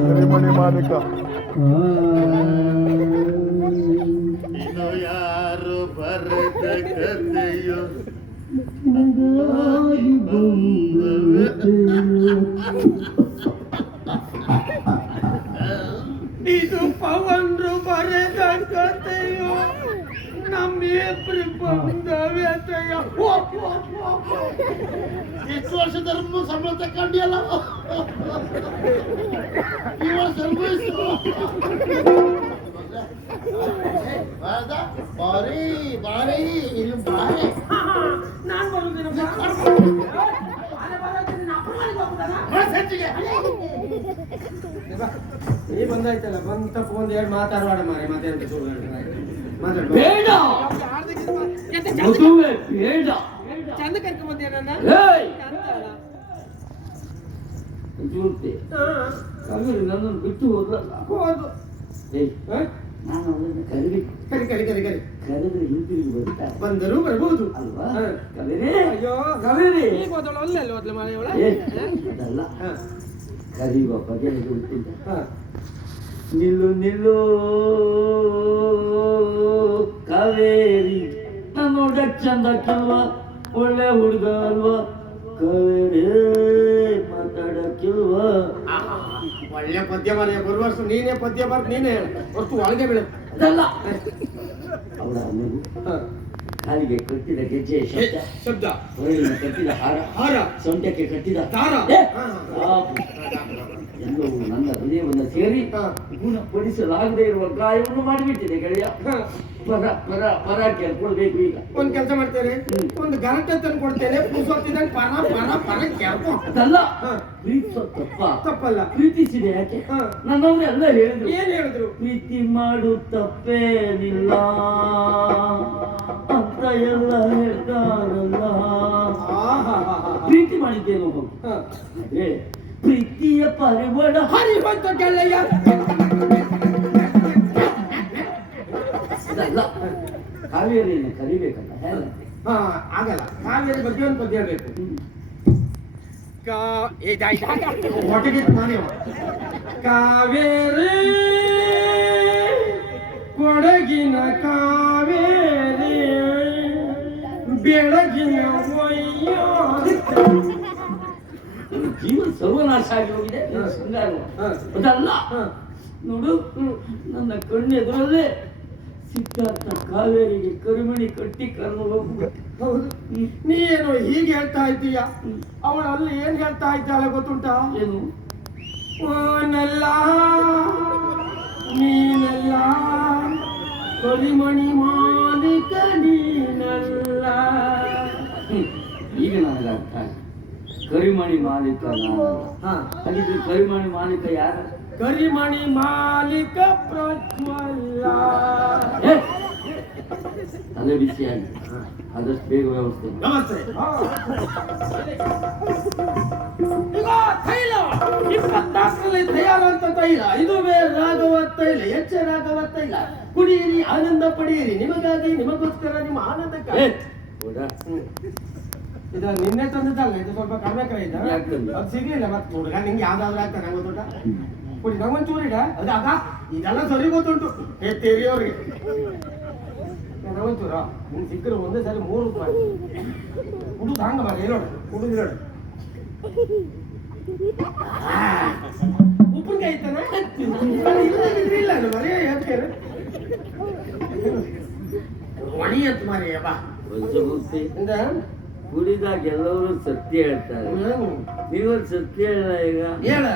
ಕರಿಮಣಿ ಮಾಲೀಕ ಇದು ಯಾರು ಬರೆದ ಕಥೆಯೋ ಇದು ಪವನ್ರು ಬರೆದ ಕಥೆಯು ನಮ್ಮ ಏಪ್ರಿ ಬಂದ ವ್ಯಥೆಯ ಎಷ್ಟು ವರ್ಷ ಧರ್ಮ ಸಂಬಳ ತಕೊಂಡಿಯಲ್ಲ ಇವಾಗ ಸರ್ವಿಸ್ ಬಾರಿ ಬಾರಿ ಇಲ್ಲಿ ಬಾರಿ. ಈ ಬರುದಿನಪ್ಪ ಸಚ್ಚಿಗೆ ನೀ ಬಂದಾಯ್ತಲ್ಲ ಬಂದ ತಪ್ಪ ಒಂದ್ ಎರಡು ಮಾತಾಡಬೇಡ ಮಾರಿ ಮತ್ತೆ ಮಾತಾಡ ಬೇಡ. ಬೇಡ. ಚಂದ ಕರ್ಕೊಂಡ್ ನನ್ನ. ಜೂರ್ತಿ ಕಾವೇರಿ ನನ್ನನ್ನು ಬಿಟ್ಟು ಹೋದ್ರಲ್ಲ. ಹೋದ್ರು ಹ? ನಾನು ಅವರನ್ನು ಕರಿಬೇಕು ಕರಿ ಕರಿ ಕರಿ ಕರಿ. ಕರೆದ್ರೆ ಹಿಂತಿರುಗಿ ಬರ್ತಾರೆ ಬಂದರೂ ಬರಬಹುದು ಅಲ್ವಾ? ಹ. ಅಯ್ಯೋ. ಕಾವೇರಿ! ಈಗ ಹೋದಳು ಅಲ್ಲ ಅಲ್ವ ಅದ್ಲ ಮನೆಯೊಳ ಅದಲ್ಲ. ಕರಿಯುವ ಬಗೆ ಗೊತ್ತಿಲ್ಲ ನಿಲ್ಲು ನಿಲ್ಲು. ಕಾವೇರಿ. ನೋಡಕ್ ಚಂದ ಕಲ್ವ ಒಳ್ಳೆ ಹುಡುಗ ಅಲ್ವಾ ಕಾವೇರಿ ಮಾತಾಡಕ್ಕಿಲ್ವಾ ಒಳ್ಳೆ ಪದ್ಯ ಮನೆಯ ಬರುವ ವರ್ಷ ನೀನೇ ಪದ್ಯ ಬರ್ದು ನೀನೇ ಹೊರತು ಒಳಗೆ ಬೀಳ. ಅದಲ್ಲ. ಅವಳ ಕಾಲಿಗೆ ಕಟ್ಟಿದ ಗೆಜ್ಜೆ ಶಬ್ದ. ಹೊರಳಿನ ಕಟ್ಟಿದ ಹಾರ. ಹಾರ. ಸೊಂಟಕ್ಕೆ ಕಟ್ಟಿದ ತಾರ. ಎಲ್ಲವೂ ನನ್ನ ಹೃದಯವನ್ನು ಸೇರಿ. ಗುಣಪಡಿಸಲಾಗದೇ ಇರುವ ಗಾಯವನ್ನು ಮಾಡಿಬಿಟ್ಟಿದೆ ಗೆಳೆಯ. ಪರ ಪರ ಪರ ಕೇಳ್ಕೊಳ್ಬೇಕು ಈಗ. ಒಂದ್ ಕೆಲಸ ಮಾಡ್ತೇನೆ ಒಂದು ಗರಟೆ ತಂದು ಕೊಡ್ತೇನೆ ಪುಸೊತ್ತಿದಂಗ್ ಪರ ಪರ ಪರ ಕೇಳ್ಕೊ ಅದಲ್ಲ ಹಾ. ಪ್ರೀತಿಸೋ ತಪ್ಪ. ತಪ್ಪಲ್ಲ. ಪ್ರೀತಿಸಿದೆ ಯಾಕೆ? ಹಾ. ನನ್ನವರೆಲ್ಲ ಹೇಳಿದ್ರು. ಏನ್ ಹೇಳಿದ್ರು? ಪ್ರೀತಿ ಮಾಡು ತಪ್ಪೇನಿಲ್ಲ. ಅಂತ ಎಲ್ಲ ಹೇಳ್ತಾರಲ್ಲ. ಪ್ರೀತಿ ಮಾಡಿದ್ದೇನೋ. ಅದೇ ಪ್ರೀತಿಯ ಪರಿಮಳ. ಹರಿ ಬಂತ ಗೆಳೆಯ. ಅದಲ್ಲ ಕಾವೇರಿಯನ್ನು ಕರಿಬೇಕಲ್ಲ ಹಾ ಆಗಲ್ಲ ಕಾವೇರಿ ಬಗ್ಗೆ ಒಂದು ಪದ್ಯ ಹೇಳ್ಬೇಕು ಕಾ ಹೊಟ್ಟೆಗೆ ಕಾವೇರಿ ಕೊಡಗಿನ ಕಾವೇರಿ ಬೆಳಗಿನ. ಜೀವನ ಸರ್ವನಾಶ ಆಗಿ ಹೋಗಿದೆ. ಅದಲ್ಲ. ಹ. ನೋಡು ನನ್ನ ಕಣ್ಣೆದುರಲ್ಲೇ ಸಿದ್ಧಾರ್ಥ ಕಾವೇರಿಗೆ ಕರುಮಣಿ ಕಟ್ಟಿ ಕರ್ಮ ಹೌದು. ನೀನು ಹೀಗೆ ಹೇಳ್ತಾ ಇದ್ದೀಯ? ಅವಳು ಅಲ್ಲಿ ಏನ್ ಹೇಳ್ತಾ ಇದ್ದಾಳೆ ಗೊತ್ತುಂಟಾ? ಏನು? ಓನಲ್ಲ ನೀನಲ್ಲ ಕರಿಮಣಿ ಮಾಲಿಕ ನೀನಲ್ಲ. ಈಗ ನನಗೆ ಅರ್ಥ ಕರಿಮಣಿ ಮಾಲೀಕ. ಹಾಗಿದ್ರೆ ಕರಿಮಣಿ ಮಾಲೀಕ ಯಾರು? ಕರಿಮಣಿ ಮಾಲೀಕ ಪ್ರಜ್ವಲ್ಲ ಏ! ತಲೆ ಬಿಸಿಯಾಗಿ ಆದಷ್ಟು ಬೇಗ ವ್ಯವಸ್ಥೆ. ನಮಸ್ತೆ. ಈಗ ತೈಲ. ಇಪ್ಪತ್ನಾಲ್ಕರಲ್ಲಿ ತಯಾರಂತ ತೈಲ. ಇದುವೇ ರಾಘವ ತೈಲ ಹೆಚ್ಚ ರಾಘವ ತೈಲ. ಕುಡಿಯಿರಿ ಆನಂದ ಪಡೆಯಿರಿ. ನಿಮಗಾಗಿ ನಿಮಗೋಸ್ಕರ ನಿಮ್ಮ ಆನಂದ ಆನಂದಕ್ಕಾಗಿ ಹೌದಾ? ಇದು ನಿನ್ನೆ ತಂದಿದ್ದಲ್ಲ ಇದು ಸ್ವಲ್ಪ ಕಡಿಮೆ ಕಡೆ ಇದೆ. ಅದು ಸಿಗ್ಲಿಲ್ಲ ಮತ್ತೆ ಹುಡುಗ ನಿಂಗೆ ಯಾವ್ದಾದ್ರು ಆಗ್ತದೆ ನಂಗೆ ಗೊತ್ತುಂಟ? ಕುಡಿ ನಂಗೊಂದು ಚೂರಿಡ ಅದು ಅದ ಇದೆಲ್ಲ ಸರಿ ಗೊತ್ತುಂಟು. ಏ ತೆರಿಯೋರಿಗೆ. ನಂಗೊಂಚೂರ ನಿಂಗೆ ಸಿಕ್ಕರೆ ಒಂದೇ ಸರಿ ಮೂರು ರೂಪಾಯಿ ಕುಡುದು ಹಂಗ ಮಾಡಿ ನೋಡು ಕುಡುದು ನೋಡು ಉಪ್ಪಿನಕಾಯಿ ಇತ್ತಾನ ಇಲ್ಲ ಇಲ್ಲ ಮರಿ ಹೇಳ್ತೇನೆ ಒಣಿ ಅಂತ ಮಾರಿ ಬಾ ಪಂಚಮೂರ್ತಿ ಇಂದ ಕುಡಿದಾಗ ಎಲ್ಲರೂ ಸತ್ಯ ಹೇಳ್ತಾರೆ ಹ್ಮ್. ನೀವು ಸತ್ಯ ಹೇಳ ಈಗ ಹೇಳ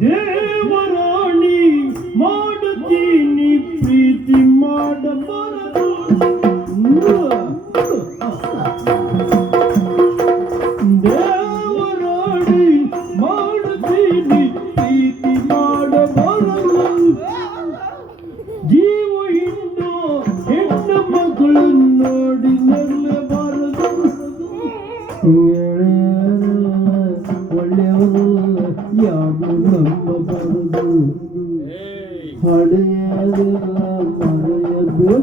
ದೇವರಾಣಿ ಮಾಡುತ್ತೀನಿ ಯಾರು ನಂಬಬಾರದು ಹಳೆಯದೆಲ್ಲ ಮರೆಯಬೇಕು ಪ್ರೀತಿ de